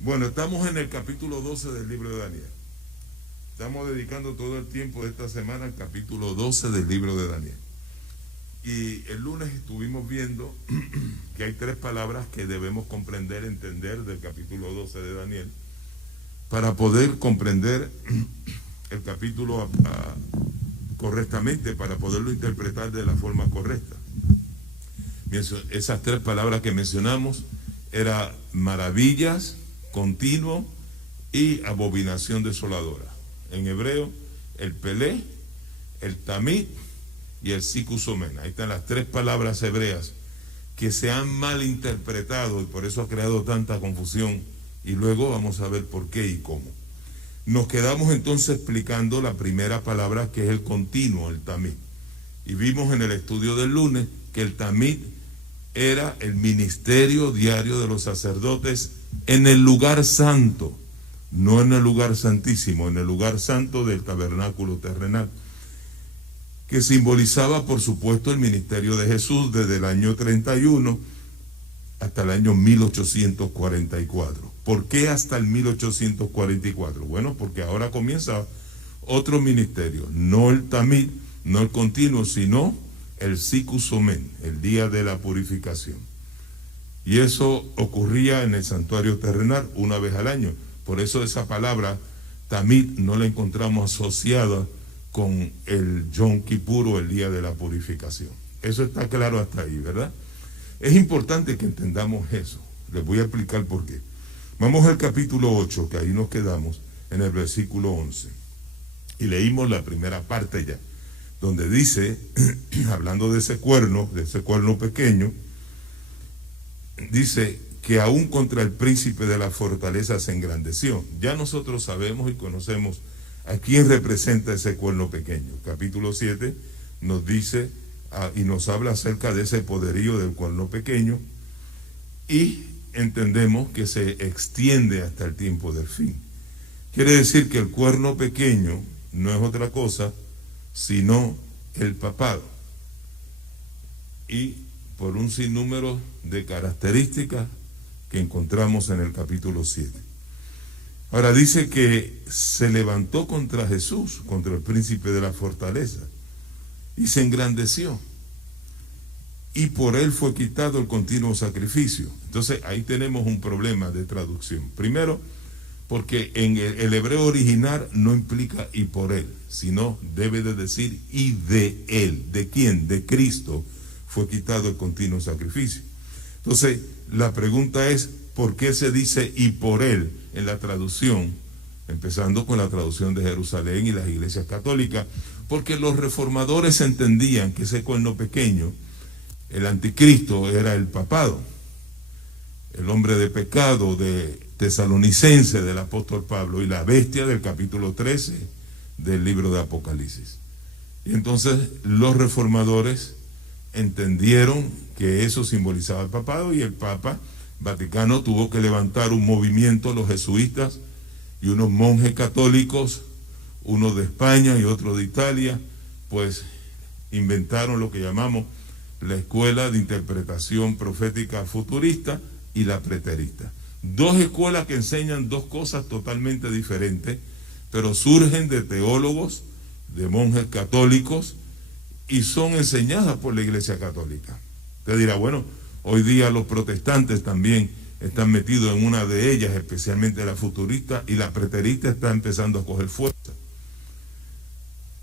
Bueno, estamos en el capítulo 12 del libro de Daniel. Estamos dedicando todo el tiempo de esta semana al capítulo 12 del libro de Daniel. Y el lunes estuvimos viendo que hay tres palabras que debemos comprender, entender del capítulo 12 de Daniel para poder comprender el capítulo correctamente, para poderlo interpretar de la forma correcta. Esas tres palabras que mencionamos eran maravillas, continuo y abominación desoladora. En hebreo, el pelé, el tamid y el sicusomen. Ahí están las tres palabras hebreas que se han malinterpretado y por eso ha creado tanta confusión. Y luego vamos a ver por qué y cómo. Nos quedamos entonces explicando la primera palabra, que es el continuo, el tamid. Y vimos en el estudio del lunes que el tamid era el ministerio diario de los sacerdotes en el lugar santo, no en el lugar santísimo, en el lugar santo del tabernáculo terrenal, que simbolizaba, por supuesto, el ministerio de Jesús desde el año 31 hasta el año 1844. ¿Por qué hasta el 1844? Bueno, porque ahora comienza otro ministerio, no el tamid, no el continuo, sino el sicusomen, el día de la purificación. Y eso ocurría en el santuario terrenal una vez al año. Por eso esa palabra tamid no la encontramos asociada con el Yom Kippur o el día de la purificación. Eso está claro hasta ahí, ¿verdad? Es importante que entendamos eso. Les voy a explicar por qué. Vamos al capítulo 8, que ahí nos quedamos, en el versículo 11. Y leímos la primera parte ya, donde dice, hablando de ese cuerno pequeño, dice que aún contra el príncipe de la fortaleza se engrandeció. Ya nosotros sabemos y conocemos a quién representa ese cuerno pequeño. Capítulo 7 nos dice y nos habla acerca de ese poderío del cuerno pequeño y entendemos que se extiende hasta el tiempo del fin. Quiere decir que el cuerno pequeño no es otra cosa sino el papado, y por un sinnúmero de características que encontramos en el capítulo 7. Ahora dice que se levantó contra Jesús, contra el príncipe de la fortaleza, y se engrandeció, y por él fue quitado el continuo sacrificio. Entonces ahí tenemos un problema de traducción. Primero, porque en el hebreo original no implica y por él, sino debe de decir y de él. ¿De quién? De Cristo fue quitado el continuo sacrificio. Entonces la pregunta es, ¿por qué se dice y por él en la traducción? Empezando con la traducción de Jerusalén y las iglesias católicas, porque los reformadores entendían que ese cuerno pequeño, el anticristo, era el papado, el hombre de pecado de tesalonicense del apóstol Pablo y la bestia del capítulo 13 del libro de Apocalipsis. Y entonces los reformadores entendieron que eso simbolizaba el papado, y el Papa Vaticano tuvo que levantar un movimiento, los jesuitas y unos monjes católicos, uno de España y otro de Italia, pues inventaron lo que llamamos la escuela de interpretación profética futurista y la preterista. Dos escuelas que enseñan dos cosas totalmente diferentes, pero surgen de teólogos, de monjes católicos, y son enseñadas por la Iglesia Católica. Usted dirá, bueno, hoy día los protestantes también están metidos en una de ellas, especialmente la futurista, y la preterista está empezando a coger fuerza.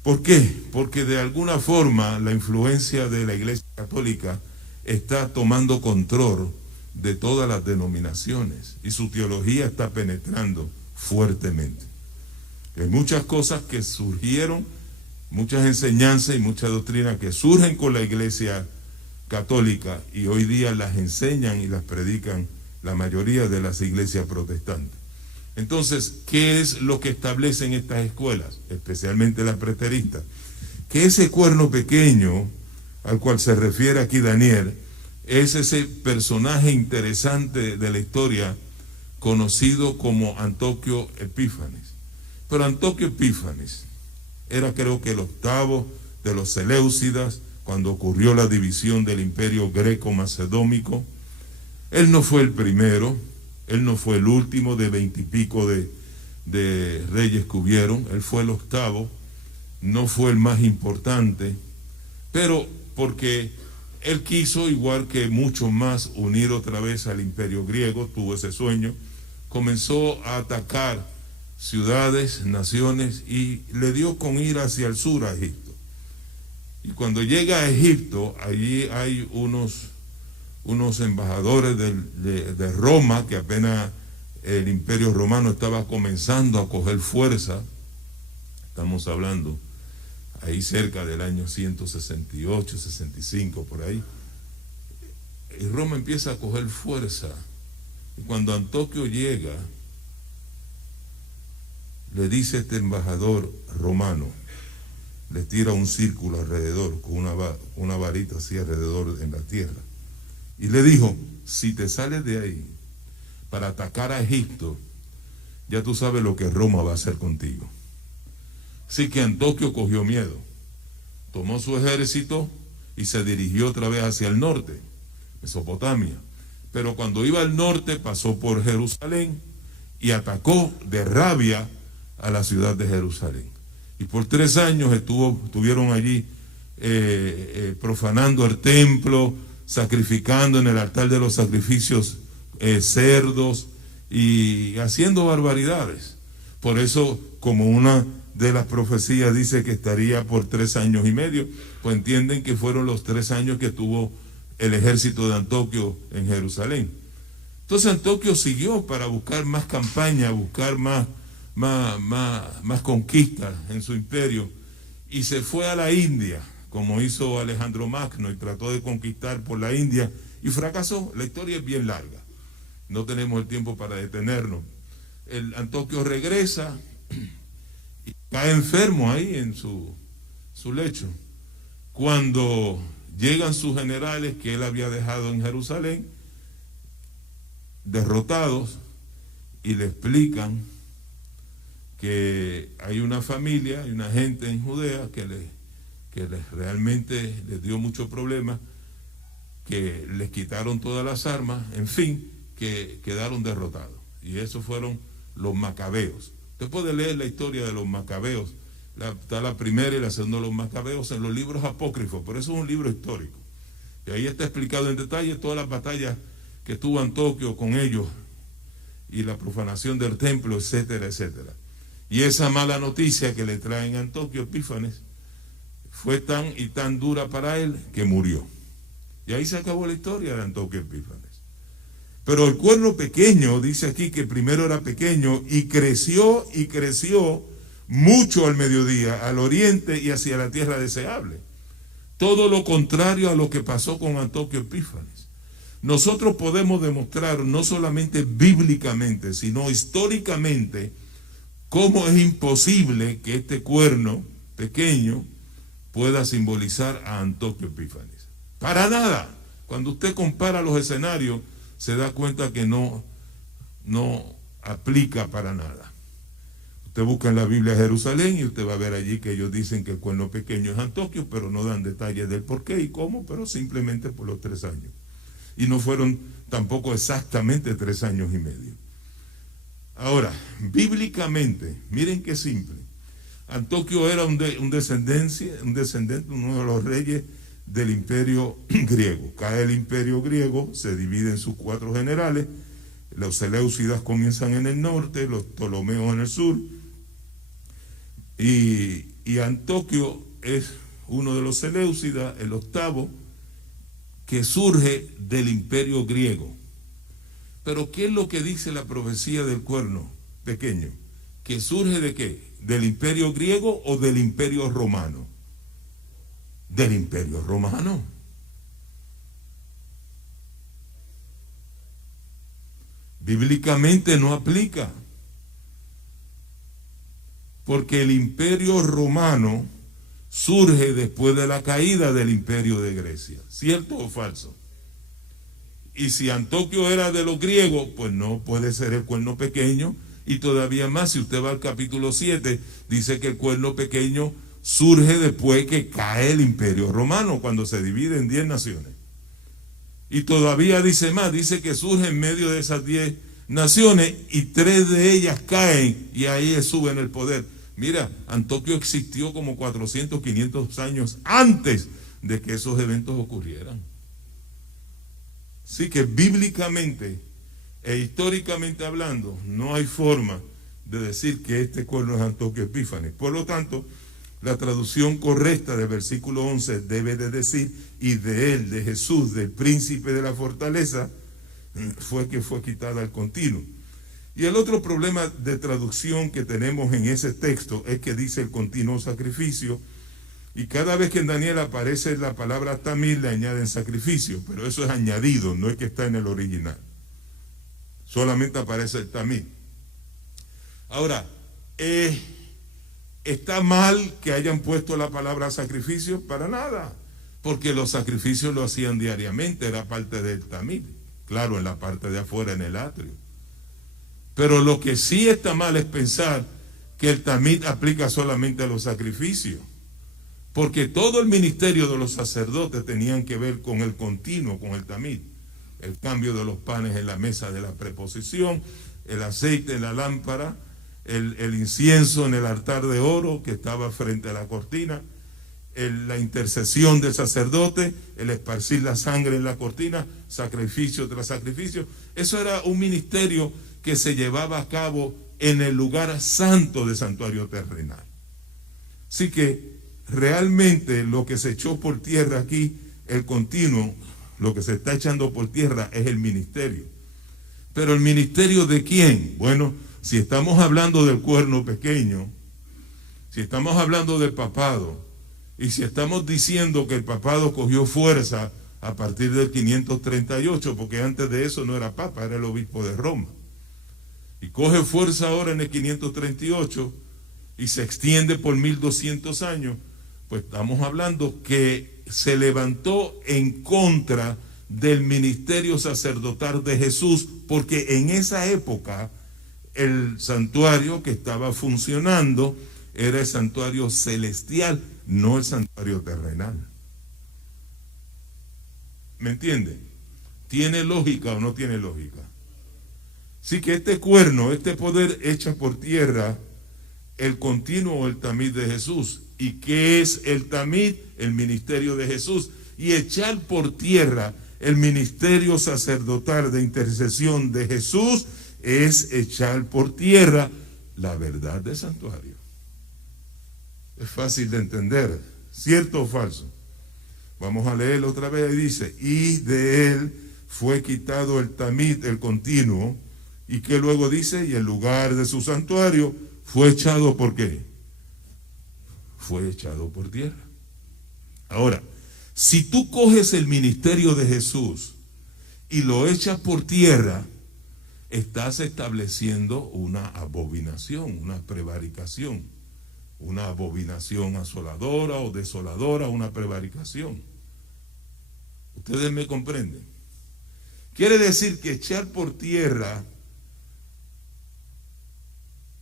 ¿Por qué? Porque de alguna forma la influencia de la Iglesia Católica está tomando control de todas las denominaciones y su teología está penetrando fuertemente. Hay muchas cosas que surgieron, muchas enseñanzas y muchas doctrinas que surgen con la Iglesia Católica y hoy día las enseñan y las predican la mayoría de las iglesias protestantes. Entonces, ¿qué es lo que establecen estas escuelas, especialmente las preteristas? Que ese cuerno pequeño al cual se refiere aquí Daniel es ese personaje interesante de la historia conocido como Antíoco Epífanes. Pero Antíoco Epífanes era, creo que, el octavo de los Seleucidas cuando ocurrió la división del imperio greco-macedónico. Él no fue el primero, Él no fue el último de 20 y pico de reyes que hubieron. Él fue el octavo. No fue el más importante, pero porque él quiso, igual que muchos más, unir otra vez al imperio griego, tuvo ese sueño, comenzó a atacar ciudades, naciones, y le dio con ir hacia el sur a Egipto. Y cuando llega a Egipto, allí hay unos embajadores de Roma, que apenas el imperio romano estaba comenzando a coger fuerza. Estamos hablando ahí cerca del año 168, 65, por ahí. Y Roma empieza a coger fuerza. Y cuando Antoquio llega, le dice este embajador romano, le tira un círculo alrededor, con una varita así alrededor en la tierra. Y le dijo, si te sales de ahí para atacar a Egipto, ya tú sabes lo que Roma va a hacer contigo. Así que Antoquio cogió miedo, tomó su ejército y se dirigió otra vez hacia el norte, Mesopotamia. Pero cuando iba al norte pasó por Jerusalén y atacó de rabia a la ciudad de Jerusalén. Y por 3 años estuvieron allí profanando el templo, sacrificando en el altar de los sacrificios cerdos y haciendo barbaridades. Por eso, como una de las profecías dice que estaría por 3 años y medio, pues entienden que fueron los 3 años que tuvo el ejército de Antoquio en Jerusalén. Entonces Antoquio siguió para buscar más campaña, buscar más conquistas en su imperio, y se fue a la India, como hizo Alejandro Magno, y trató de conquistar por la India y fracasó. La historia es bien larga, no tenemos el tiempo para detenernos. El Antoquio regresa y cae enfermo ahí en su lecho. Cuando llegan sus generales que él había dejado en Jerusalén, derrotados, y le explican que hay una familia, hay una gente en Judea que realmente les dio muchos problemas, que les quitaron todas las armas, en fin, que quedaron derrotados. Y esos fueron los macabeos. Usted puede leer la historia de los macabeos, está la primera y la segunda de los macabeos en los libros apócrifos, pero eso es un libro histórico. Y ahí está explicado en detalle todas las batallas que tuvo Antoquio con ellos y la profanación del templo, etcétera, etcétera. Y esa mala noticia que le traen a Antoquio Epífanes fue tan dura para él que murió. Y ahí se acabó la historia de Antoquio Epífanes. Pero el cuerno pequeño, dice aquí que primero era pequeño y creció mucho al mediodía, al oriente y hacia la tierra deseable. Todo lo contrario a lo que pasó con Antoquio Epífanes. Nosotros podemos demostrar no solamente bíblicamente, sino históricamente, cómo es imposible que este cuerno pequeño pueda simbolizar a Antoquio Epífanes. Para nada. Cuando usted compara los escenarios, se da cuenta que no aplica para nada. Usted busca en la Biblia Jerusalén y usted va a ver allí que ellos dicen que el cuerno pequeño es Antoquio, pero no dan detalles del por qué y cómo, pero simplemente por los 3 años. Y no fueron tampoco exactamente 3 años y medio. Ahora, bíblicamente, miren qué simple. Antoquio era un descendente, uno de los reyes del imperio griego. Cae el imperio griego, se divide en sus 4 generales. Los seleucidas comienzan en el norte, los ptolomeos en el sur. Y Antoquio es uno de los seleucidas, el octavo, que surge del imperio griego. Pero ¿qué es lo que dice la profecía del cuerno pequeño? ¿Que surge de qué? ¿Del imperio griego o del imperio romano? Del imperio romano. Bíblicamente no aplica. Porque el imperio romano surge después de la caída del imperio de Grecia. ¿Cierto o falso? Y si Antoquio era de los griegos, pues no puede ser el cuerno pequeño. Y todavía más, si usted va al capítulo 7, dice que el cuerno pequeño surge después que cae el imperio romano, cuando se divide en 10 naciones. Y todavía dice más, dice que surge en medio de esas 10 naciones y 3 de ellas caen y ahí suben el poder. Mira, Antoquio existió como 400, 500 años antes de que esos eventos ocurrieran. Así que bíblicamente e históricamente hablando, no hay forma de decir que este cuerno es Antoquio Epífanes. Por lo tanto, la traducción correcta del versículo 11 debe de decir, y de él, de Jesús, del príncipe de la fortaleza, fue que fue quitada el continuo. Y el otro problema de traducción que tenemos en ese texto es que dice el continuo sacrificio, y cada vez que en Daniel aparece la palabra tamid le añaden sacrificio, pero eso es añadido, no es que está en el original. Solamente aparece el tamid. Ahora, ¿está mal que hayan puesto la palabra sacrificio? Para nada, porque los sacrificios lo hacían diariamente, era parte del tamid, claro, en la parte de afuera, en el atrio. Pero lo que sí está mal es pensar que el tamid aplica solamente a los sacrificios, porque todo el ministerio de los sacerdotes tenían que ver con el continuo, con el tamid, el cambio de los panes en la mesa de la preposición, el aceite en la lámpara, el incienso en el altar de oro que estaba frente a la cortina, la intercesión del sacerdote, el esparcir la sangre en la cortina, sacrificio tras sacrificio. Eso era un ministerio que se llevaba a cabo en el lugar santo del santuario terrenal. Así que realmente lo que se echó por tierra aquí, el continuo, lo que se está echando por tierra es el ministerio. ¿Pero el ministerio de quién? Bueno, si estamos hablando del cuerno pequeño, si estamos hablando del papado, y si estamos diciendo que el papado cogió fuerza a partir del 538, porque antes de eso no era papa, era el obispo de Roma, y coge fuerza ahora en el 538 y se extiende por 1200 años, pues estamos hablando que se levantó en contra del ministerio sacerdotal de Jesús, porque en esa época el santuario que estaba funcionando era el santuario celestial, no el santuario terrenal. ¿Me entienden? ¿Tiene lógica o no tiene lógica? Así que este cuerno, este poder echa por tierra el continuo o el tamid de Jesús. ¿Y qué es el tamid? El ministerio de Jesús. Y echar por tierra el ministerio sacerdotal de intercesión de Jesús es echar por tierra la verdad del santuario. Es fácil de entender, ¿cierto o falso? Vamos a leerlo otra vez y dice, y de él fue quitado el tamid, el continuo, y que luego dice, y el lugar de su santuario fue echado ¿por qué? Fue echado por tierra. Ahora, si tú coges el ministerio de Jesús y lo echas por tierra, estás estableciendo una abominación, una prevaricación, una abominación asoladora o desoladora, una prevaricación. ¿Ustedes me comprenden? Quiere decir que echar por tierra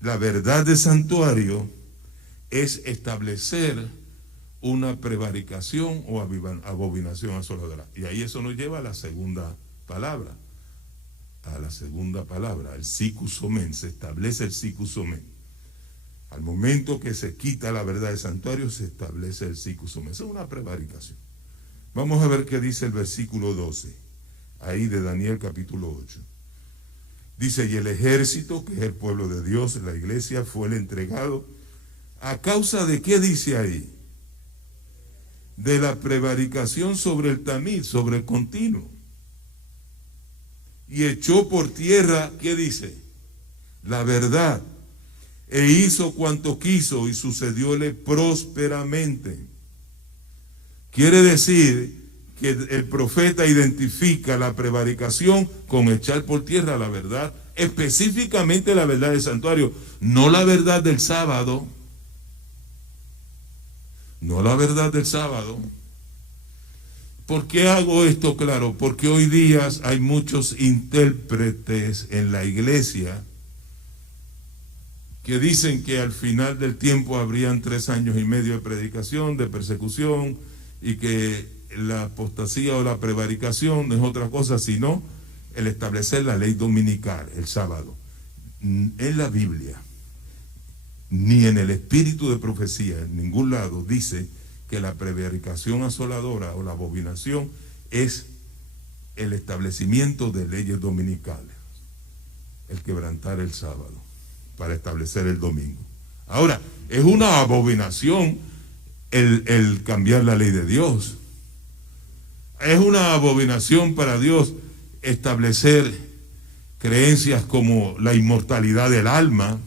la verdad del santuario es establecer una prevaricación o abominación asoladora. Y ahí eso nos lleva a la segunda palabra. El sicut omen, se establece el sicut omen. Al momento que se quita la verdad del santuario, se establece el sicut omen. Eso es una prevaricación. Vamos a ver qué dice el versículo 12, ahí de Daniel capítulo 8. Dice, y el ejército, que es el pueblo de Dios, la iglesia, fue el entregado. ¿A causa de qué dice ahí? De la prevaricación sobre el tamid, sobre el continuo. Y echó por tierra, ¿qué dice? La verdad. E hizo cuanto quiso y sucedióle prósperamente. Quiere decir que el profeta identifica la prevaricación con echar por tierra la verdad, específicamente la verdad del santuario, no la verdad del sábado, no la verdad del sábado. ¿Por qué hago esto claro? Porque hoy día hay muchos intérpretes en la iglesia que dicen que al final del tiempo habrían 3 años y medio de predicación, de persecución, y que la apostasía o la prevaricación no es otra cosa sino el establecer la ley dominical, el sábado. En la Biblia, ni en el espíritu de profecía, en ningún lado dice que la prevaricación asoladora o la abominación es el establecimiento de leyes dominicales, el quebrantar el sábado para establecer el domingo. Ahora, es una abominación el cambiar la ley de Dios. Es una abominación para Dios establecer creencias como la inmortalidad del alma.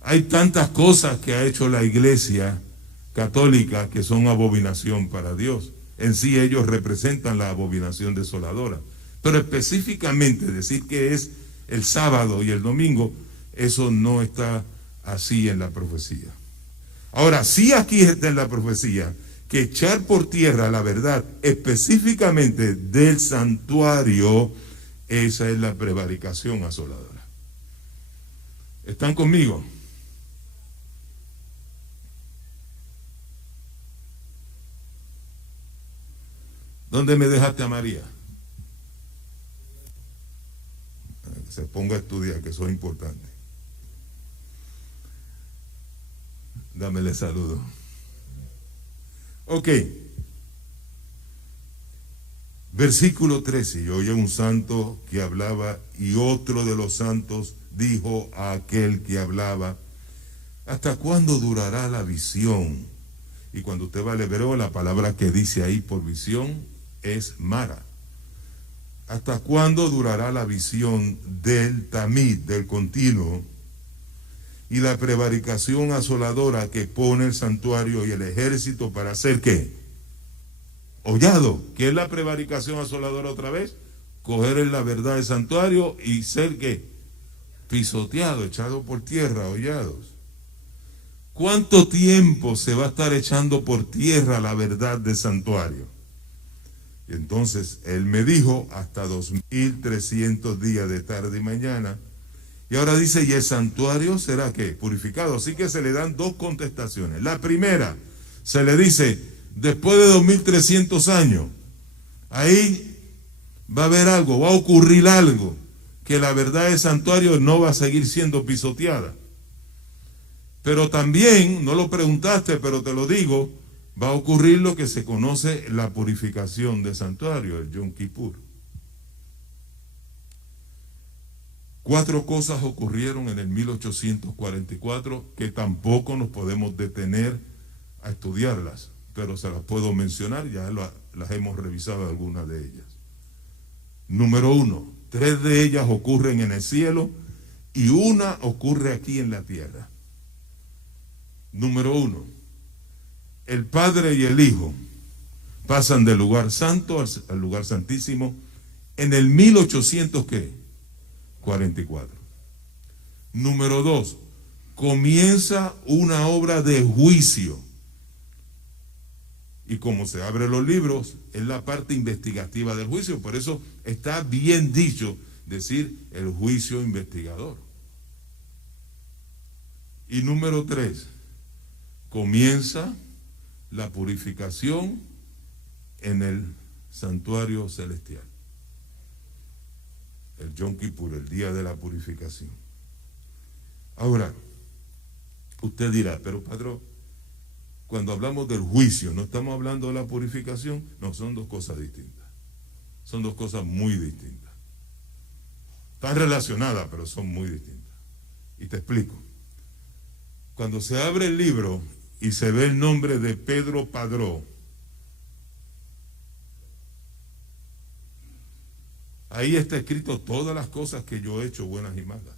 Hay tantas cosas que ha hecho la Iglesia católica que son abominación para Dios. En sí ellos representan la abominación desoladora. Pero específicamente decir que es el sábado y el domingo, eso no está así en la profecía. Ahora, sí aquí está en la profecía que echar por tierra la verdad específicamente del santuario, esa es la prevaricación asoladora. ¿Están conmigo? ¿Dónde me dejaste a María? Que se ponga a estudiar, que eso es importante. Dámele saludo. Ok. Versículo 13. Y oye un santo que hablaba, y otro de los santos dijo a aquel que hablaba: ¿hasta cuándo durará la visión? Y cuando usted va al hebreo, la palabra que dice ahí por visión es mara. ¿Hasta cuándo durará la visión del tamid, del continuo, y la prevaricación asoladora que pone el santuario y el ejército para hacer qué? Hollado. ¿Qué es la prevaricación asoladora otra vez? Coger en la verdad del santuario y ser ¿qué? Pisoteado, echado por tierra, hollados. ¿Cuánto tiempo se va a estar echando por tierra la verdad del santuario? Y entonces él me dijo: hasta 2300 días de tarde y mañana. Y ahora dice: y el santuario será ¿qué? Purificado. Así que se le dan dos contestaciones. La primera, se le dice: después de 2300 años, ahí va a haber algo, va a ocurrir algo, que la verdad del santuario no va a seguir siendo pisoteada. Pero también, no lo preguntaste, pero te lo digo, va a ocurrir lo que se conoce la purificación del santuario, el Yom Kippur. 4 cosas ocurrieron en el 1844 que tampoco nos podemos detener a estudiarlas, pero se las puedo mencionar, ya las hemos revisado algunas de ellas. Número 1, 3 de ellas ocurren en el cielo y una ocurre aquí en la tierra. Número 1, el Padre y el Hijo pasan del lugar santo al lugar santísimo en el 1844. Número 2, comienza una obra de juicio. Y como se abren los libros, es la parte investigativa del juicio. Por eso está bien dicho decir el juicio investigador. Y número 3, comienza la purificación en el santuario celestial. El Yom Kippur, el día de la purificación. Ahora, usted dirá: pero padre, cuando hablamos del juicio, ¿no estamos hablando de la purificación? No, son dos cosas distintas. Son dos cosas muy distintas. Están relacionadas, pero son muy distintas. Y te explico. Cuando se abre el libro y se ve el nombre de Pedro Padró, ahí está escrito todas las cosas que yo he hecho, buenas y malas.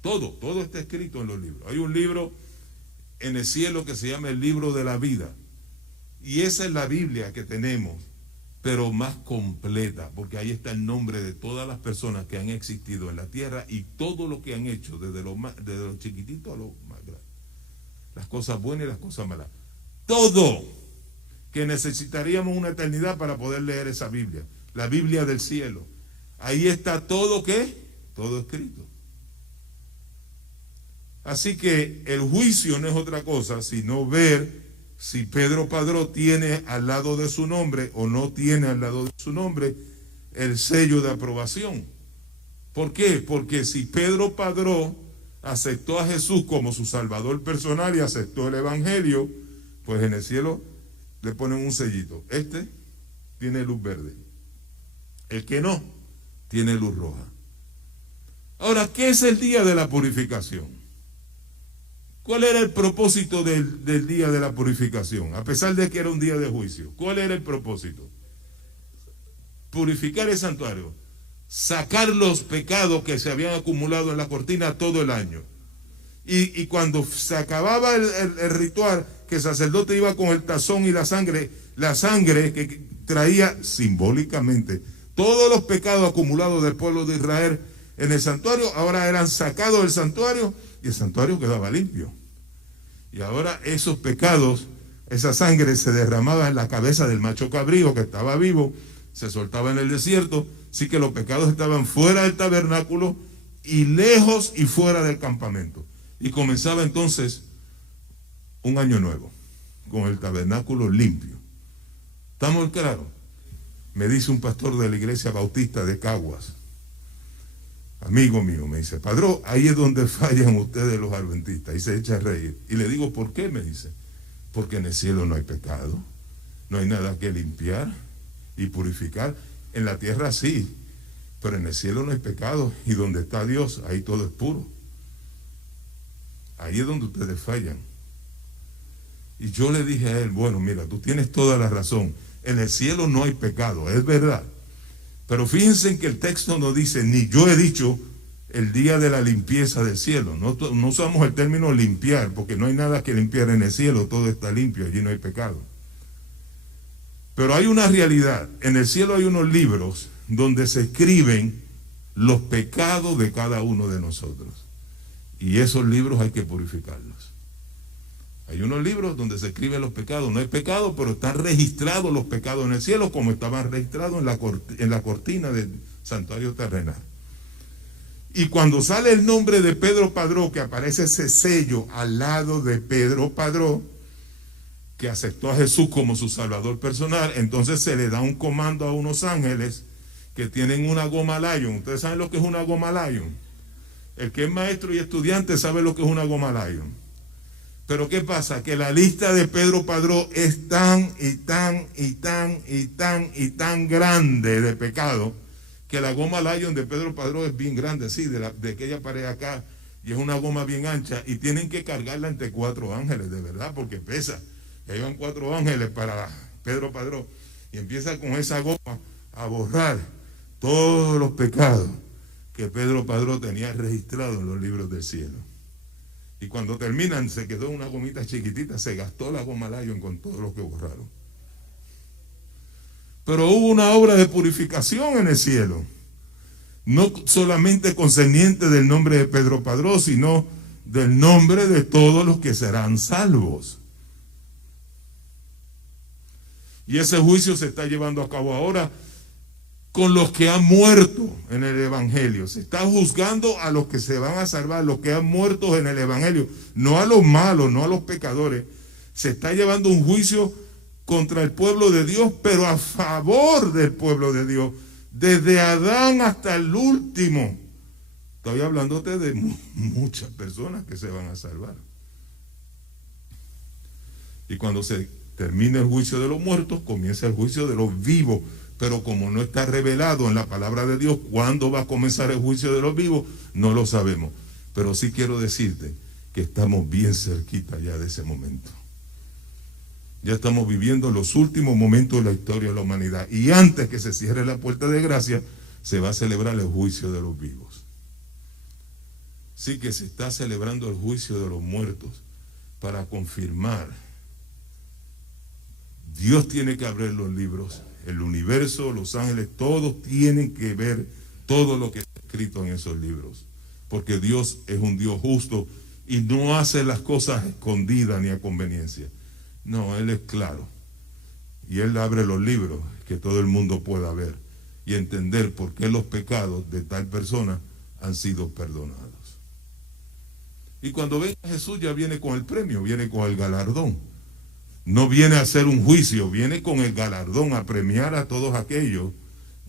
Todo está escrito en los libros. Hay un libro en el cielo que se llama el libro de la vida. Y esa es la Biblia que tenemos, pero más completa, porque ahí está el nombre de todas las personas que han existido en la tierra y todo lo que han hecho, desde lo chiquitito a lo más grande. Las cosas buenas y las cosas malas. Todo, que necesitaríamos una eternidad para poder leer esa Biblia. La Biblia del cielo. Ahí está todo, ¿qué? Todo escrito. Así que el juicio no es otra cosa sino ver si Pedro Padró tiene al lado de su nombre o no tiene al lado de su nombre el sello de aprobación. ¿Por qué? Porque si Pedro Padró aceptó a Jesús como su Salvador personal y aceptó el Evangelio, pues en el cielo le ponen un sellito. Este tiene luz verde. El que no, tiene luz roja. Ahora, ¿qué es el día de la purificación? ¿Cuál era el propósito del día de la purificación? A pesar de que era un día de juicio. ¿Cuál era el propósito? Purificar el santuario. Sacar los pecados que se habían acumulado en la cortina todo el año. Y cuando se acababa el ritual, que el sacerdote iba con el tazón y la sangre que traía simbólicamente todos los pecados acumulados del pueblo de Israel en el santuario, ahora eran sacados del santuario y el santuario quedaba limpio. Y ahora esos pecados, esa sangre se derramaba en la cabeza del macho cabrío que estaba vivo, se soltaba en el desierto, así que los pecados estaban fuera del tabernáculo y lejos y fuera del campamento. Y comenzaba entonces un año nuevo, con el tabernáculo limpio. ¿Estamos claros? Me dice un pastor de la iglesia bautista de Caguas, amigo mío, me dice: Padrón, ahí es donde fallan ustedes los adventistas. Y se echa a reír. Y le digo: ¿por qué? Me dice: porque en el cielo no hay pecado, no hay nada que limpiar y purificar. En la tierra sí, pero en el cielo no hay pecado, y donde está Dios, ahí todo es puro. Ahí es donde ustedes fallan. Y yo le dije a él: bueno, mira, tú tienes toda la razón, en el cielo no hay pecado, es verdad, pero fíjense en que el texto no dice, ni yo he dicho el día de la limpieza del cielo. No usamos el término limpiar, porque no hay nada que limpiar en el cielo, todo está limpio, allí no hay pecado. Pero hay una realidad, en el cielo hay unos libros donde se escriben los pecados de cada uno de nosotros, y esos libros hay que purificarlos. Hay unos libros donde se escriben los pecados, no hay pecado, pero están registrados los pecados en el cielo como estaban registrados en la cortina del santuario terrenal. Y cuando sale el nombre de Pedro Padró, que aparece ese sello al lado de Pedro Padró, que aceptó a Jesús como su salvador personal, entonces se le da un comando a unos ángeles que tienen una goma Lion. ¿Ustedes saben lo que es una goma Lion? El que es maestro y estudiante sabe lo que es una goma Lion. Pero ¿qué pasa? Que la lista de Pedro Padró es tan grande de pecado, que la goma Lion de Pedro Padró es bien grande, sí, de aquella pared acá, y es una goma bien ancha, y tienen que cargarla entre 4 ángeles, de verdad, porque pesa. Ahí van 4 ángeles para Pedro Padró, y empieza con esa goma a borrar todos los pecados que Pedro Padró tenía registrados en los libros del cielo. Y cuando terminan, se quedó una gomita chiquitita, se gastó la goma Lion con todo lo que borraron. Pero hubo una obra de purificación en el cielo, no solamente concerniente del nombre de Pedro Padró, sino del nombre de todos los que serán salvos. Y ese juicio se está llevando a cabo ahora con los que han muerto en el Evangelio. Se está juzgando a los que se van a salvar, los que han muerto en el Evangelio, no a los malos, no a los pecadores. Se está llevando un juicio contra el pueblo de Dios, pero a favor del pueblo de Dios, desde Adán hasta el último. Estoy hablándote de muchas personas que se van a salvar. Y cuando se termine el juicio de los muertos, comienza el juicio de los vivos. Pero como no está revelado en la palabra de Dios cuándo va a comenzar el juicio de los vivos, no lo sabemos. Pero sí quiero decirte que estamos bien cerquita ya de ese momento. Ya estamos viviendo los últimos momentos de la historia de la humanidad. Y antes que se cierre la puerta de gracia, se va a celebrar el juicio de los vivos. Sí que se está celebrando el juicio de los muertos para confirmar. Dios tiene que abrir los libros. El universo, los ángeles, todos tienen que ver todo lo que está escrito en esos libros. Porque Dios es un Dios justo y no hace las cosas escondidas ni a conveniencia. No, Él es claro. Y Él abre los libros que todo el mundo pueda ver y entender por qué los pecados de tal persona han sido perdonados. Y cuando venga Jesús ya viene con el premio, viene con el galardón. No viene a hacer un juicio, viene con el galardón a premiar a todos aquellos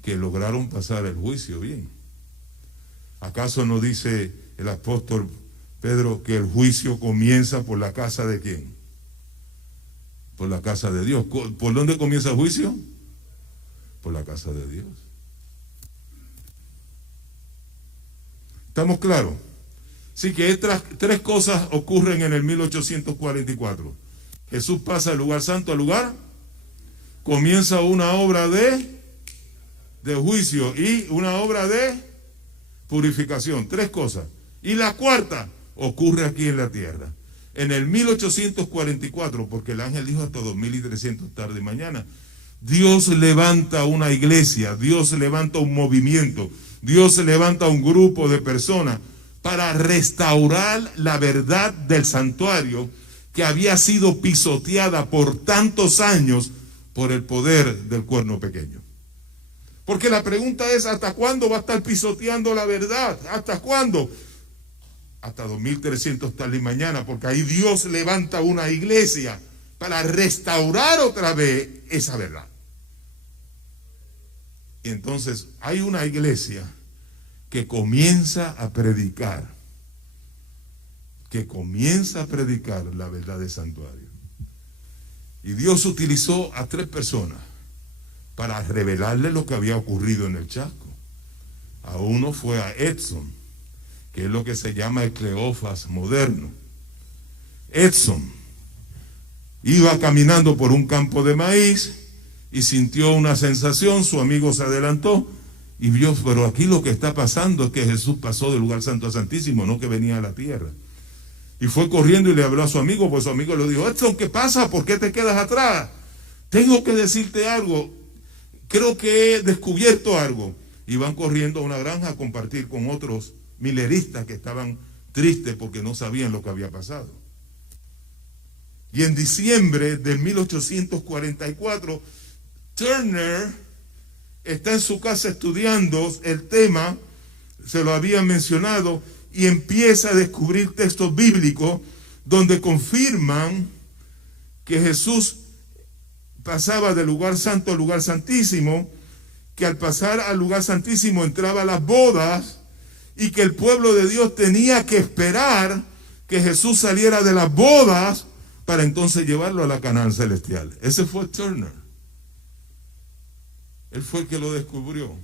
que lograron pasar el juicio bien. ¿Acaso no dice el apóstol Pedro que el juicio comienza por la casa de quién? Por la casa de Dios. ¿Por dónde comienza el juicio? Por la casa de Dios. ¿Estamos claros? Así que estas tres cosas ocurren en el 1844. Jesús pasa del lugar santo al lugar, comienza una obra de juicio y una obra de purificación. Tres cosas. Y la cuarta ocurre aquí en la tierra. En el 1844, porque el ángel dijo hasta 2300 tarde y mañana, Dios levanta una iglesia, Dios levanta un movimiento, Dios levanta un grupo de personas para restaurar la verdad del santuario que había sido pisoteada por tantos años por el poder del cuerno pequeño. Porque la pregunta es, ¿hasta cuándo va a estar pisoteando la verdad? ¿Hasta cuándo? Hasta 2300 tarde y mañana, porque ahí Dios levanta una iglesia para restaurar otra vez esa verdad. Y entonces hay una iglesia que comienza a predicar, la verdad del santuario. Y Dios utilizó a tres personas para revelarle lo que había ocurrido en el Chasco. A uno fue a Edson, que es lo que se llama el Cleofas moderno. Edson iba caminando por un campo de maíz y sintió una sensación, su amigo se adelantó y vio, pero aquí lo que está pasando es que Jesús pasó del lugar santo a santísimo, no que venía a la tierra. Y fue corriendo y le habló a su amigo, pues su amigo le dijo, Edson, ¿qué pasa? ¿Por qué te quedas atrás? Tengo que decirte algo, creo que he descubierto algo. Y van corriendo a una granja a compartir con otros mileristas que estaban tristes porque no sabían lo que había pasado. Y en diciembre del 1844, Turner está en su casa estudiando el tema, se lo había mencionado, y empieza a descubrir textos bíblicos donde confirman que Jesús pasaba del lugar santo al lugar santísimo, que al pasar al lugar santísimo entraba a las bodas y que el pueblo de Dios tenía que esperar que Jesús saliera de las bodas para entonces llevarlo a la Canaán celestial. Ese fue Turner. Él fue el que lo descubrió.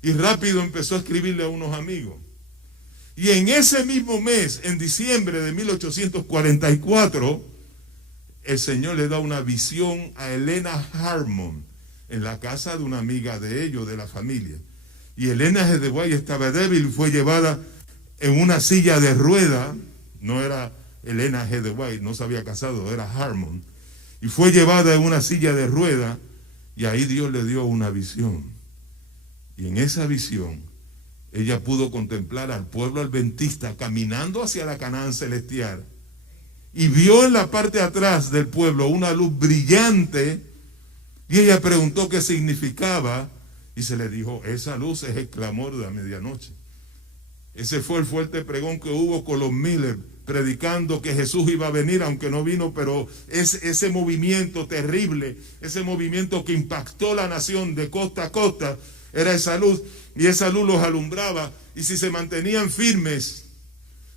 Y rápido empezó a escribirle a unos amigos. Y en ese mismo mes, en diciembre de 1844, el Señor le da una visión a Elena Harmon en la casa de una amiga de ellos, de la familia. Y Elena G. de White estaba débil y fue llevada en una silla de rueda. No era Elena G. de White, no se había casado, era Harmon. Y fue llevada en una silla de rueda y ahí Dios le dio una visión. Y en esa visión ella pudo contemplar al pueblo adventista caminando hacia la Canaán celestial. Y vio en la parte de atrás del pueblo una luz brillante. Y ella preguntó qué significaba. Y se le dijo, esa luz es el clamor de la medianoche. Ese fue el fuerte pregón que hubo con los Miller, predicando que Jesús iba a venir, aunque no vino, pero ese movimiento terrible, ese movimiento que impactó la nación de costa a costa, era esa luz. Y esa luz los alumbraba. Y si se mantenían firmes,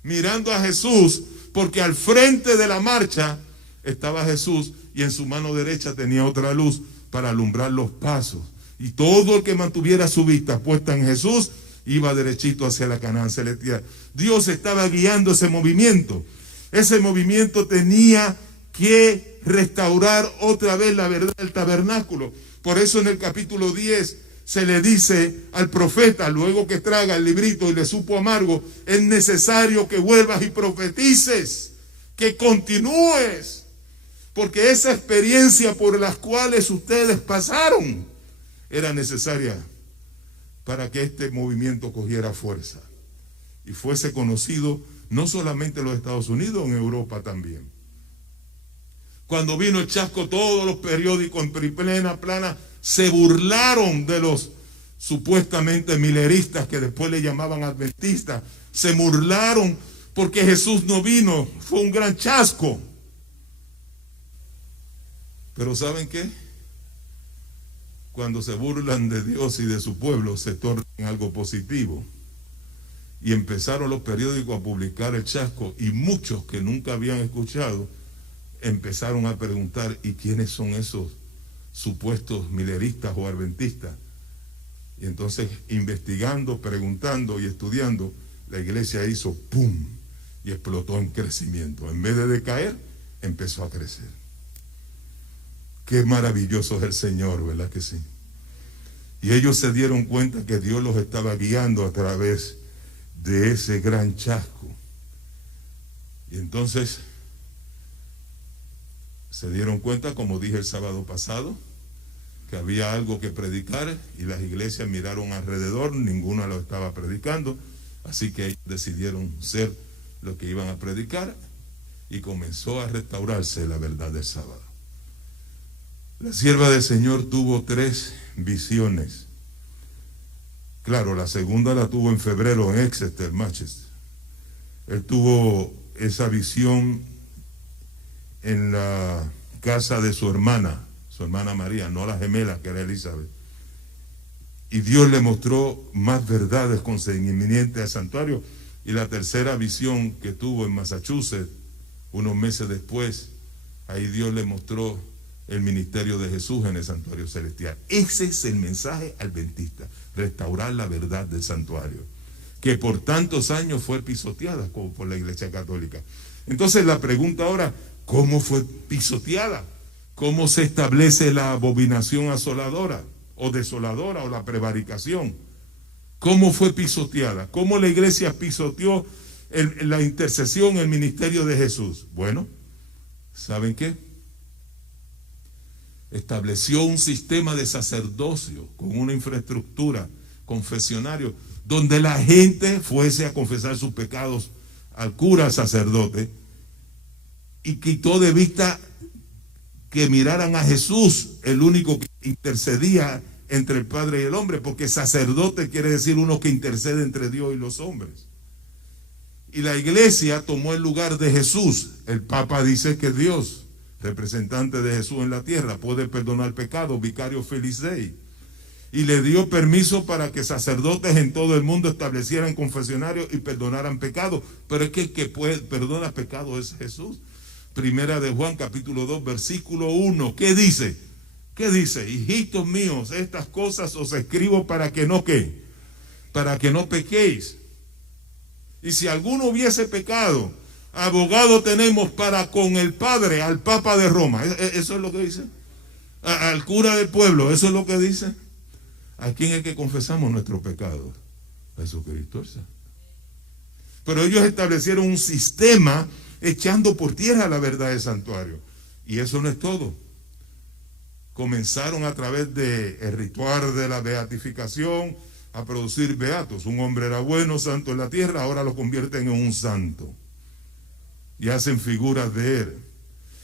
mirando a Jesús, porque al frente de la marcha estaba Jesús y en su mano derecha tenía otra luz para alumbrar los pasos. Y todo el que mantuviera su vista puesta en Jesús iba derechito hacia la Canaán celestial. Dios estaba guiando ese movimiento. Ese movimiento tenía que restaurar otra vez la verdad del tabernáculo. Por eso en el capítulo 10 se le dice al profeta, luego que traga el librito y le supo amargo, es necesario que vuelvas y profetices, que continúes, porque esa experiencia por las cuales ustedes pasaron era necesaria para que este movimiento cogiera fuerza y fuese conocido no solamente en los Estados Unidos, en Europa también. Cuando vino el Chasco, todos los periódicos en plena plana se burlaron de los supuestamente mileristas, que después le llamaban adventistas. Se burlaron porque Jesús no vino, fue un gran chasco. Pero ¿saben qué? cuando se burlan de Dios y de su pueblo, se torna en algo positivo. Y empezaron los periódicos a publicar el chasco, y muchos que nunca habían escuchado empezaron a preguntar: ¿y quiénes son esos supuestos mileristas o adventistas? Y entonces, investigando, preguntando y estudiando, la iglesia hizo ¡pum! Y explotó en crecimiento. En vez de decaer, empezó a crecer. Qué maravilloso es el Señor, ¿verdad que sí? Y ellos se dieron cuenta que Dios los estaba guiando a través de ese gran chasco. Y entonces se dieron cuenta, como dije el sábado pasado, que había algo que predicar, y las iglesias miraron alrededor, ninguna lo estaba predicando, así que ellos decidieron ser lo que iban a predicar, y comenzó a restaurarse la verdad del sábado. La sierva del Señor tuvo 3 visiones. Claro, la segunda la tuvo en febrero en Exeter, Manchester. Él tuvo esa visión en la casa de su hermana María, no la gemela que era Elizabeth. Y Dios le mostró más verdades concernientes al santuario. Y la tercera visión que tuvo en Massachusetts, unos meses después, ahí Dios le mostró el ministerio de Jesús en el santuario celestial. Ese es el mensaje adventista: restaurar la verdad del santuario, que por tantos años fue pisoteada como por la Iglesia Católica. Entonces la pregunta ahora: ¿cómo fue pisoteada? ¿Cómo se establece la abominación asoladora o desoladora o la prevaricación? ¿Cómo fue pisoteada? ¿Cómo la iglesia pisoteó la intercesión, el ministerio de Jesús? Bueno, ¿saben qué? Estableció un sistema de sacerdocio con una infraestructura confesionario donde la gente fuese a confesar sus pecados al cura, al sacerdote, y quitó de vista que miraran a Jesús, el único que intercedía entre el Padre y el hombre, porque sacerdote quiere decir uno que intercede entre Dios y los hombres. Y la iglesia tomó el lugar de Jesús. El Papa dice que Dios, representante de Jesús en la tierra, puede perdonar pecados, vicario Felix Dei. Y le dio permiso para que sacerdotes en todo el mundo establecieran confesionarios y perdonaran pecados. Pero es que el que perdona pecados es Jesús. Primera de Juan, capítulo 2, versículo 1. ¿Qué dice? ¿Qué dice? Hijitos míos, estas cosas os escribo para que no, ¿qué? Para que no pequéis. Y si alguno hubiese pecado, abogado tenemos para con el Padre, al Papa de Roma. Eso es lo que dice. Al cura del pueblo, eso es lo que dice. ¿A quién es que confesamos nuestros pecados? A Jesucristo el Santo. Pero ellos establecieron un sistema echando por tierra la verdad del santuario. Y eso no es todo. Comenzaron a través del ritual de la beatificación a producir beatos. Un hombre era bueno, santo en la tierra, ahora lo convierten en un santo. Y hacen figuras de él.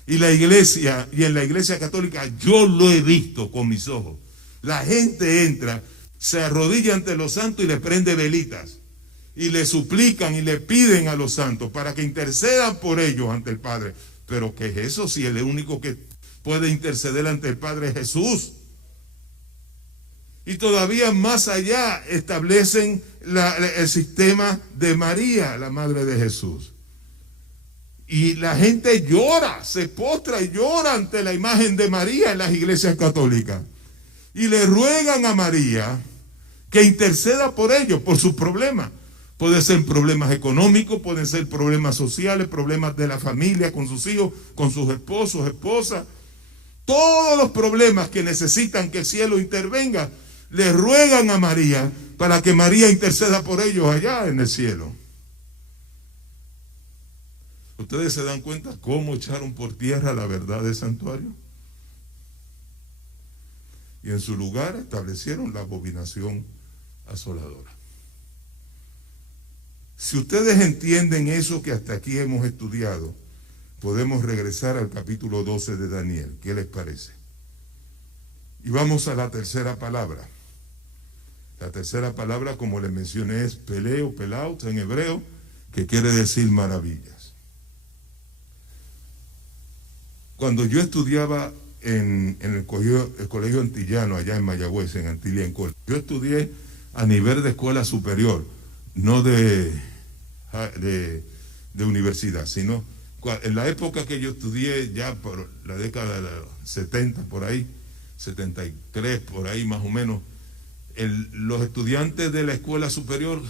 Y la iglesia, y en la iglesia católica, yo lo he visto con mis ojos. La gente entra, se arrodilla ante los santos y le prende velitas. Y le suplican y le piden a los santos para que intercedan por ellos ante el Padre. Pero ¿qué es eso? Si el único que puede interceder ante el Padre es Jesús. Y todavía más allá establecen el sistema de María, la madre de Jesús. Y la gente llora, se postra y llora ante la imagen de María en las iglesias católicas. Y le ruegan a María que interceda por ellos, por sus problemas. Pueden ser problemas económicos, pueden ser problemas sociales, problemas de la familia, con sus hijos, con sus esposos, esposas. Todos los problemas que necesitan que el cielo intervenga, le ruegan a María para que María interceda por ellos allá en el cielo. ¿Ustedes se dan cuenta cómo echaron por tierra la verdad del santuario? Y en su lugar establecieron la abominación asoladora. Si ustedes entienden eso que hasta aquí hemos estudiado, podemos regresar al capítulo 12 de Daniel. ¿Qué les parece? Y vamos a la tercera palabra. La tercera palabra, como les mencioné, es peleo, pelaut en hebreo, que quiere decir maravillas. Cuando yo estudiaba en el colegio antillano, allá en Mayagüez, en Antillán College. Yo estudié a nivel de escuela superior, no de universidad, sino en la época que yo estudié, ya por la década de los 70, por ahí, 73, por ahí más o menos, los estudiantes de la escuela superior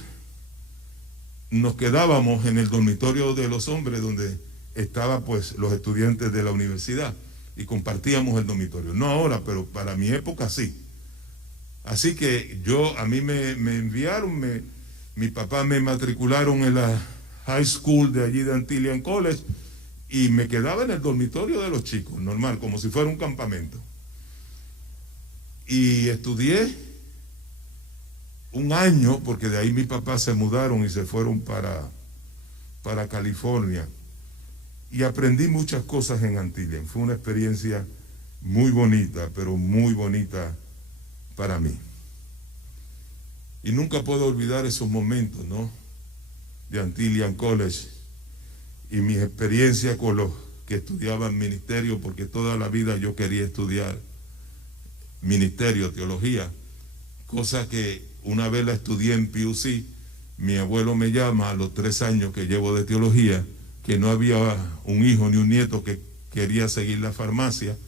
nos quedábamos en el dormitorio de los hombres, donde estaban pues los estudiantes de la universidad, y compartíamos el dormitorio. No ahora, pero para mi época sí. Así que a mí me enviaron, mi papá me matricularon en la high school de allí de Antillán College, y me quedaba en el dormitorio de los chicos, normal, como si fuera un campamento. Y estudié un año, porque de ahí mis papás se mudaron y se fueron para California. Y aprendí muchas cosas en Antillán. Fue una experiencia muy bonita, pero muy bonita para mí. Y nunca puedo olvidar esos momentos, ¿no?, de Antillán College y mis experiencias con los que estudiaban ministerio, porque toda la vida yo quería estudiar ministerio, teología, cosa que una vez la estudié en PUC. Mi abuelo me llama a los 3 años que llevo de teología, que no había un hijo ni un nieto que quería seguir la farmacia,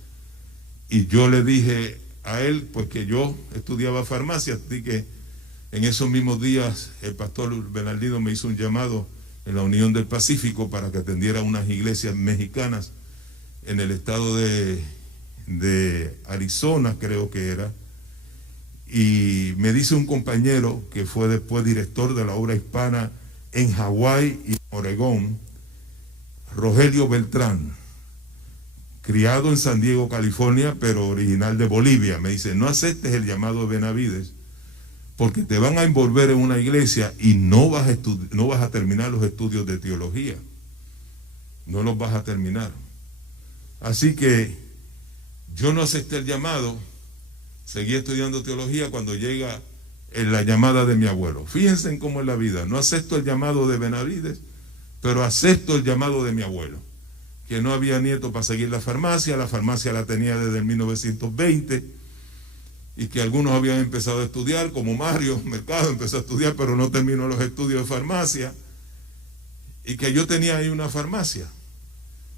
y yo le dije a él pues que yo estudiaba farmacia, así que en esos mismos días el pastor Bernardino me hizo un llamado en la Unión del Pacífico para que atendiera unas iglesias mexicanas en el estado de Arizona, creo que era. Y me dice un compañero que fue después director de la obra hispana en Hawái y Oregón, Rogelio Beltrán, criado en San Diego, California, pero original de Bolivia. Me dice: no aceptes el llamado de Benavides, porque te van a envolver en una iglesia y no vas a terminar los estudios de teología. No los vas a terminar. Así que yo no acepté el llamado, seguí estudiando teología cuando llega la llamada de mi abuelo. Fíjense en cómo es la vida. No acepto el llamado de Benavides, pero acepto el llamado de mi abuelo, que no había nieto para seguir la farmacia la tenía desde el 1920, y que algunos habían empezado a estudiar, como Mario Mercado empezó a estudiar, pero no terminó los estudios de farmacia, y que yo tenía ahí una farmacia.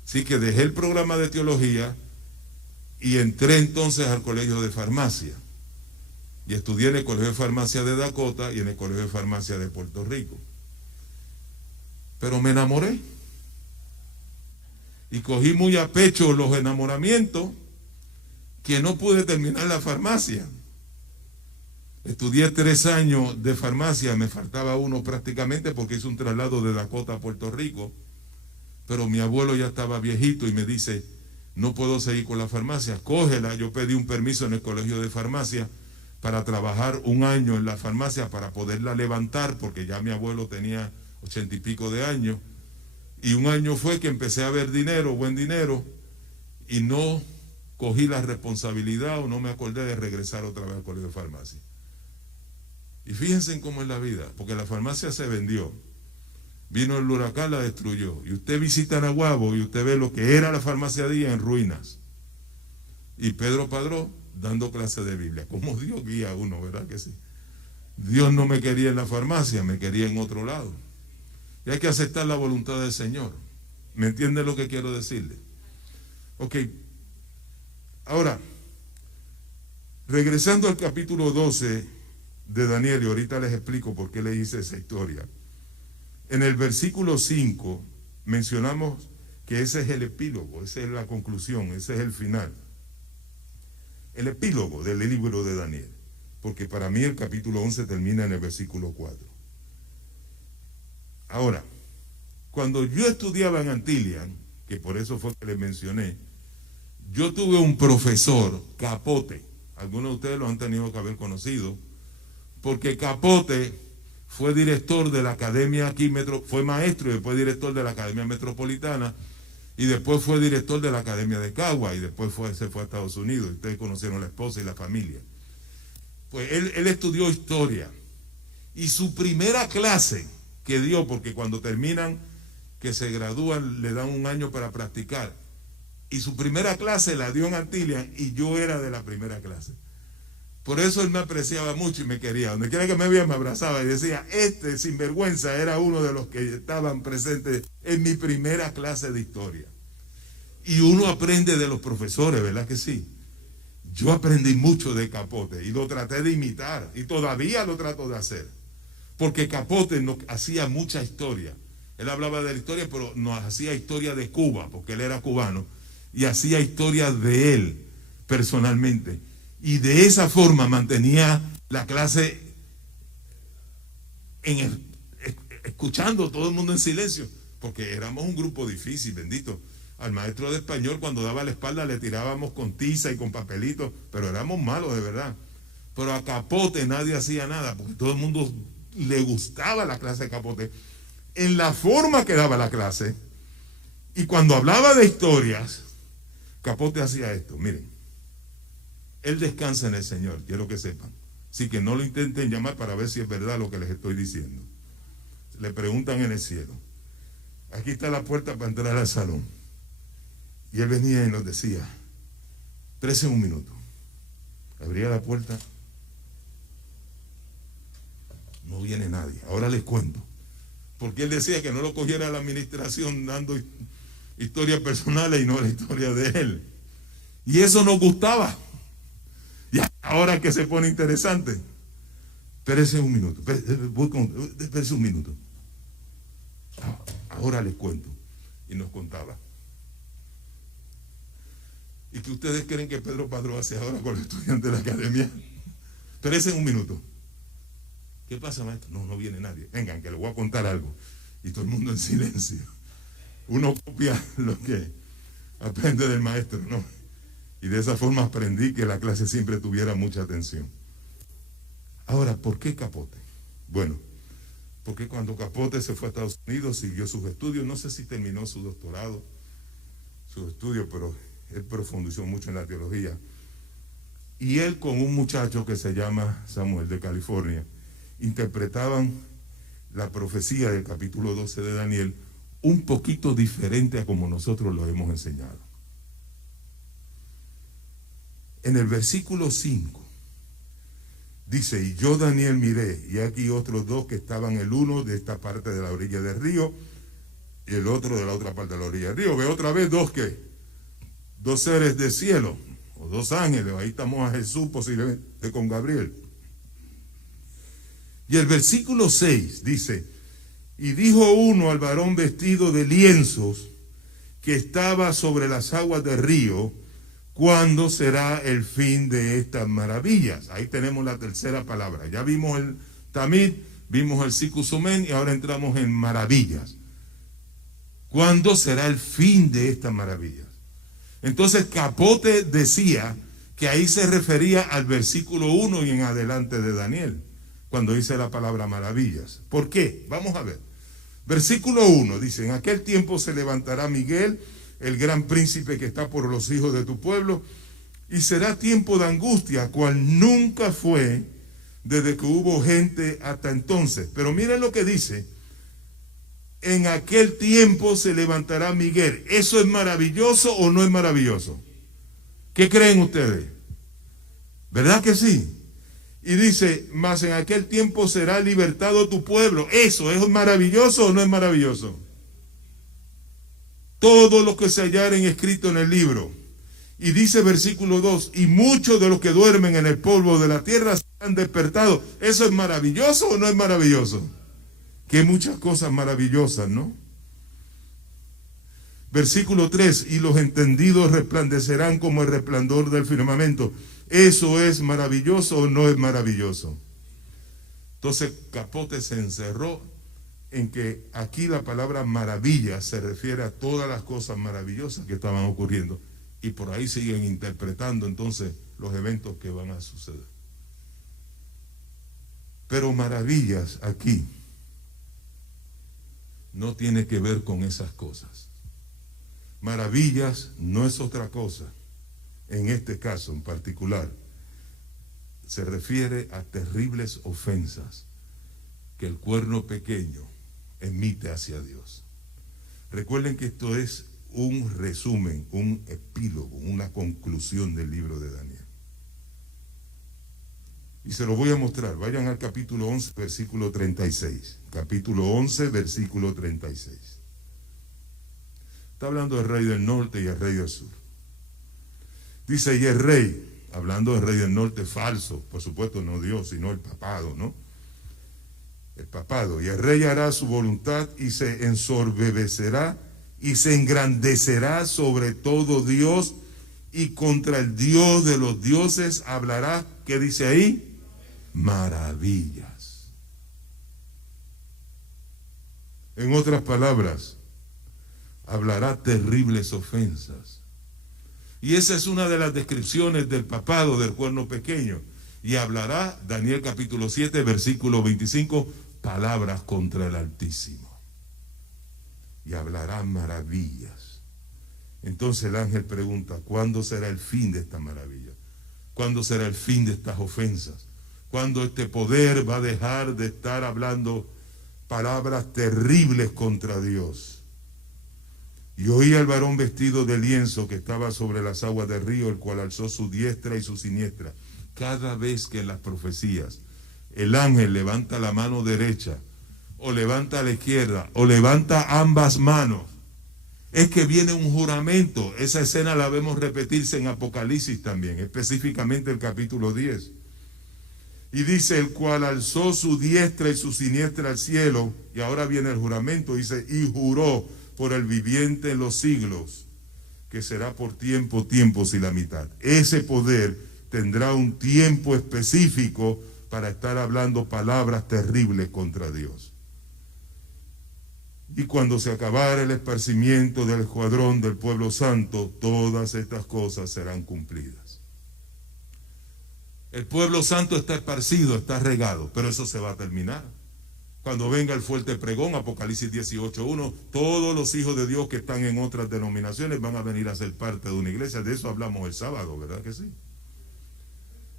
Así que dejé el programa de teología y entré entonces al colegio de farmacia, y estudié en el colegio de farmacia de Dakota y en el colegio de farmacia de Puerto Rico. Pero me enamoré y cogí muy a pecho los enamoramientos, que no pude terminar la farmacia. Estudié 3 años de farmacia, me faltaba uno prácticamente porque hice un traslado de Dakota a Puerto Rico, pero mi abuelo ya estaba viejito y me dice: no puedo seguir con la farmacia, cógela. Yo pedí un permiso en el colegio de farmacia para trabajar 1 año en la farmacia para poderla levantar, porque ya mi abuelo tenía 80 y pico de años, y 1 año fue que empecé a ver dinero, buen dinero, y no cogí la responsabilidad o no me acordé de regresar otra vez al colegio de farmacia. Y fíjense en cómo es la vida, porque la farmacia se vendió, vino el huracán, la destruyó, y usted visita Naguabo y usted ve lo que era la farmacia de día en ruinas, y Pedro Padrón dando clases de Biblia. Como Dios guía a uno, ¿verdad que sí? Dios no me quería en la farmacia, me quería en otro lado, y hay que aceptar la voluntad del Señor. ¿Me entiende lo que quiero decirle? Ok. Ahora, regresando al capítulo 12 de Daniel, y ahorita les explico por qué le hice esa historia. En el versículo 5 mencionamos que ese es el epílogo, esa es la conclusión, ese es el final. El epílogo del libro de Daniel, porque para mí el capítulo 11 termina en el versículo 4. Ahora, cuando yo estudiaba en Antillán, que por eso fue que les mencioné, yo tuve un profesor, Capote. Algunos de ustedes lo han tenido que haber conocido, porque Capote fue director de la academia aquí, fue maestro y después director de la Academia Metropolitana, y después fue director de la Academia de Cagua, y después se fue a Estados Unidos. Ustedes conocieron a la esposa y la familia. Pues él estudió historia, y su primera clase que dio, porque cuando terminan, que se gradúan, le dan 1 año para practicar. Y su primera clase la dio en Antillia y yo era de la primera clase. Por eso él me apreciaba mucho y me quería. Donde quiera que me veía me abrazaba y decía, este sinvergüenza era uno de los que estaban presentes en mi primera clase de historia. Y uno aprende de los profesores, ¿verdad que sí? Yo aprendí mucho de Capote y lo traté de imitar y todavía lo trato de hacer. Porque Capote nos hacía mucha historia. Él hablaba de la historia, pero nos hacía historia de Cuba, porque él era cubano, y hacía historia de él personalmente. Y de esa forma mantenía la clase escuchando todo el mundo en silencio, porque éramos un grupo difícil, bendito. Al maestro de español cuando daba la espalda le tirábamos con tiza y con papelitos, pero éramos malos de verdad. Pero a Capote nadie hacía nada, porque todo el mundo le gustaba la clase de Capote, en la forma que daba la clase. Y cuando hablaba de historias, Capote hacía esto, miren. Él descansa en el Señor, quiero que sepan. Así que no lo intenten llamar para ver si es verdad lo que les estoy diciendo. Le preguntan en el cielo. Aquí está la puerta para entrar al salón. Y él venía y nos decía, 13 un minuto. Abría la puerta. No viene nadie. Ahora les cuento. Porque él decía que no lo cogiera la administración dando historias personales y no la historia de él. Y eso nos gustaba. Y ahora que se pone interesante. Espérese un minuto. Espérese un minuto. Ahora les cuento. Y nos contaba. ¿Y qué ustedes creen que Pedro Padrón hace ahora con los estudiantes de la academia? Espérese un minuto. ¿Qué pasa, maestro? No viene nadie. Vengan, que les voy a contar algo. Y todo el mundo en silencio. Uno copia lo que aprende del maestro, ¿no? Y de esa forma aprendí que la clase siempre tuviera mucha atención. Ahora, ¿por qué Capote? Bueno, porque cuando Capote se fue a Estados Unidos, siguió sus estudios, no sé si terminó su doctorado, sus estudios, pero él profundizó mucho en la teología. Y él con un muchacho que se llama Samuel de California, interpretaban la profecía del capítulo 12 de Daniel un poquito diferente a como nosotros lo hemos enseñado. En el versículo 5 dice, y yo Daniel miré, y aquí otros dos que estaban, el uno de esta parte de la orilla del río, y el otro de la otra parte de la orilla del río. Veo otra vez dos seres de cielo, o dos ángeles, ahí estamos a Jesús posiblemente con Gabriel. Y el versículo 6 dice, y dijo uno al varón vestido de lienzos que estaba sobre las aguas del río, ¿cuándo será el fin de estas maravillas? Ahí tenemos la tercera palabra. Ya vimos el Tamid, vimos el Sicusumen y ahora entramos en maravillas. ¿Cuándo será el fin de estas maravillas? Entonces Capote decía que ahí se refería al versículo 1 y en adelante de Daniel, cuando dice la palabra maravillas. ¿Por qué? Vamos a ver. Versículo 1 dice, en aquel tiempo se levantará Miguel, el gran príncipe que está por los hijos de tu pueblo, y será tiempo de angustia, cual nunca fue desde que hubo gente hasta entonces. Pero miren lo que dice, en aquel tiempo se levantará Miguel. ¿Eso es maravilloso o no es maravilloso? ¿Qué creen ustedes? ¿Verdad que sí? Y dice, mas en aquel tiempo será libertado tu pueblo. ¿Eso es maravilloso o no es maravilloso? Todo lo que se hallaren escrito en el libro. Y dice versículo 2, y muchos de los que duermen en el polvo de la tierra serán despertados. ¿Eso es maravilloso o no es maravilloso? Que hay muchas cosas maravillosas, ¿no? Versículo 3, y los entendidos resplandecerán como el resplandor del firmamento. ¿Eso es maravilloso o no es maravilloso? Entonces Capote se encerró en que aquí la palabra maravilla se refiere a todas las cosas maravillosas que estaban ocurriendo, y por ahí siguen interpretando entonces los eventos que van a suceder. Pero maravillas aquí no tiene que ver con esas cosas. Maravillas no es otra cosa, en este caso en particular, se refiere a terribles ofensas que el cuerno pequeño emite hacia Dios. Recuerden que esto es un resumen, un epílogo, una conclusión del libro de Daniel. Y se lo voy a mostrar. Vayan al capítulo 11, versículo 36. Capítulo 11, versículo 36. Está hablando del rey del norte y el rey del sur. Dice, y el rey, hablando del rey del norte falso, por supuesto no Dios, sino el papado, ¿no? El papado. Y el rey hará su voluntad y se ensorbecerá y se engrandecerá sobre todo Dios, y contra el Dios de los dioses hablará, ¿qué dice ahí? Maravillas. En otras palabras, hablará terribles ofensas. Y esa es una de las descripciones del papado del cuerno pequeño. Y hablará, Daniel capítulo 7, versículo 25, palabras contra el Altísimo. Y hablará maravillas. Entonces el ángel pregunta, ¿cuándo será el fin de esta maravilla? ¿Cuándo será el fin de estas ofensas? ¿Cuándo este poder va a dejar de estar hablando palabras terribles contra Dios? Y oí al varón vestido de lienzo que estaba sobre las aguas del río, el cual alzó su diestra y su siniestra. Cada vez que en las profecías el ángel levanta la mano derecha, o levanta la izquierda, o levanta ambas manos, es que viene un juramento. Esa escena la vemos repetirse en Apocalipsis también, específicamente el capítulo 10. Y dice, el cual alzó su diestra y su siniestra al cielo, y ahora viene el juramento, dice, y juró por el viviente en los siglos, que será por tiempo, tiempos y la mitad. Ese poder tendrá un tiempo específico para estar hablando palabras terribles contra Dios. Y cuando se acabara el esparcimiento del escuadrón del pueblo santo, todas estas cosas serán cumplidas. El pueblo santo está esparcido, está regado, pero eso se va a terminar. Cuando venga el fuerte pregón, Apocalipsis 18:1, todos los hijos de Dios que están en otras denominaciones van a venir a ser parte de una iglesia. De eso hablamos el sábado, ¿verdad que sí?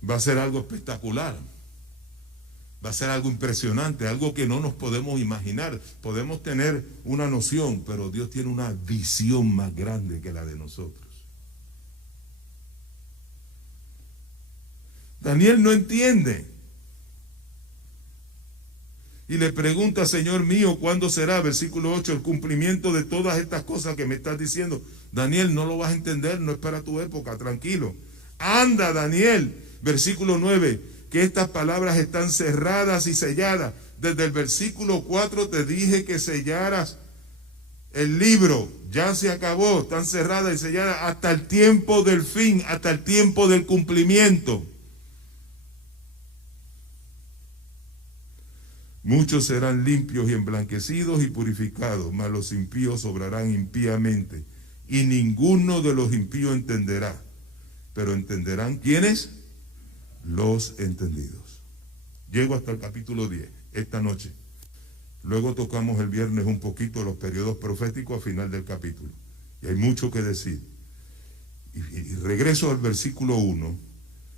Va a ser algo espectacular. Va a ser algo impresionante, algo que no nos podemos imaginar. Podemos tener una noción, pero Dios tiene una visión más grande que la de nosotros. Daniel no entiende. Y le pregunta, Señor mío, ¿cuándo será? Versículo 8, el cumplimiento de todas estas cosas que me estás diciendo. Daniel, no lo vas a entender, no es para tu época, tranquilo. Anda, Daniel. Versículo 9, que estas palabras están cerradas y selladas. Desde el versículo 4 te dije que sellaras el libro. Ya se acabó, están cerradas y selladas hasta el tiempo del fin, hasta el tiempo del cumplimiento. Muchos serán limpios y emblanquecidos y purificados, mas los impíos obrarán impíamente, y ninguno de los impíos entenderá. Pero entenderán, ¿quiénes? Los entendidos. Llego hasta el capítulo 10, esta noche. Luego tocamos el viernes un poquito los periodos proféticos a final del capítulo. Y hay mucho que decir. Y regreso al versículo 1.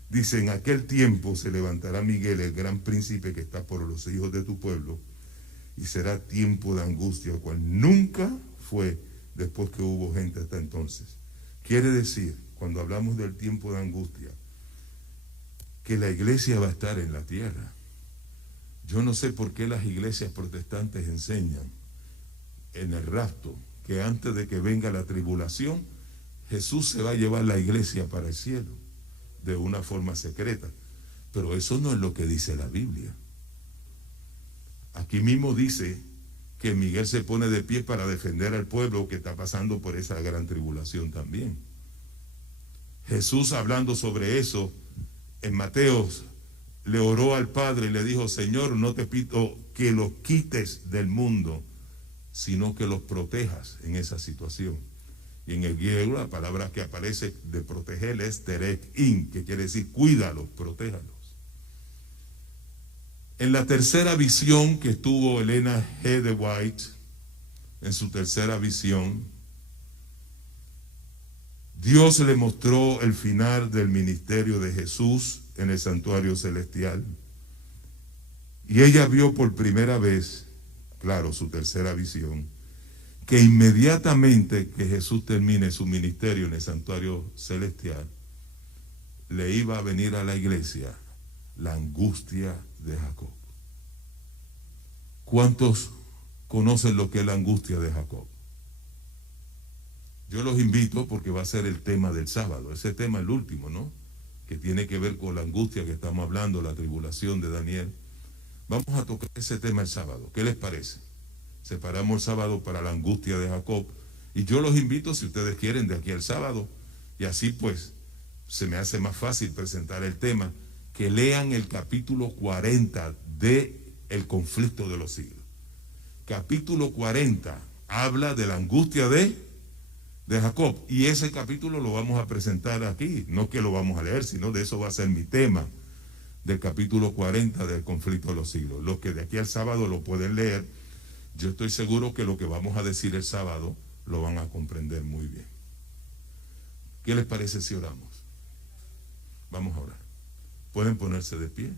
Dice, en aquel tiempo se levantará Miguel, el gran príncipe que está por los hijos de tu pueblo, y será tiempo de angustia, el cual nunca fue después que hubo gente hasta entonces. Quiere decir, cuando hablamos del tiempo de angustia, que la iglesia va a estar en la tierra. Yo no sé por qué las iglesias protestantes enseñan en el rapto que antes de que venga la tribulación, Jesús se va a llevar la iglesia para el cielo de una forma secreta. Pero eso no es lo que dice la Biblia. Aquí mismo dice que Miguel se pone de pie para defender al pueblo que está pasando por esa gran tribulación también. Jesús, hablando sobre eso en Mateo, le oró al Padre y le dijo, Señor, no te pido que los quites del mundo, sino que los protejas en esa situación. Y en el griego la palabra que aparece de proteger es terek-in, que quiere decir cuídalos, protéjalos. En la tercera visión que tuvo Elena G. de White, en su tercera visión, Dios le mostró el final del ministerio de Jesús en el santuario celestial. Y ella vio por primera vez, claro, su tercera visión, que inmediatamente que Jesús termine su ministerio en el santuario celestial, le iba a venir a la iglesia la angustia de Jacob. ¿Cuántos conocen lo que es la angustia de Jacob? Yo los invito porque va a ser el tema del sábado. Ese tema es el último, ¿no? Que tiene que ver con la angustia que estamos hablando, la tribulación de Daniel. Vamos a tocar ese tema el sábado. ¿Qué les parece? Separamos el sábado para la angustia de Jacob. Y yo los invito, si ustedes quieren, de aquí al sábado. Y así pues, se me hace más fácil presentar el tema. Que lean el capítulo 40 de El conflicto de los siglos. Capítulo 40 habla de la angustia de Jacob. Y ese capítulo lo vamos a presentar aquí. No que lo vamos a leer, sino de eso va a ser mi tema. Del capítulo 40 del conflicto de los siglos. Los que de aquí al sábado lo pueden leer, yo estoy seguro que lo que vamos a decir el sábado lo van a comprender muy bien. ¿Qué les parece si oramos? Vamos a orar. Pueden ponerse de pie.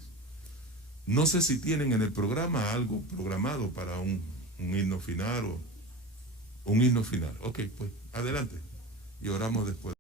No sé si tienen en el programa algo programado para un himno final o un himno final. Ok, pues adelante. Y oramos después.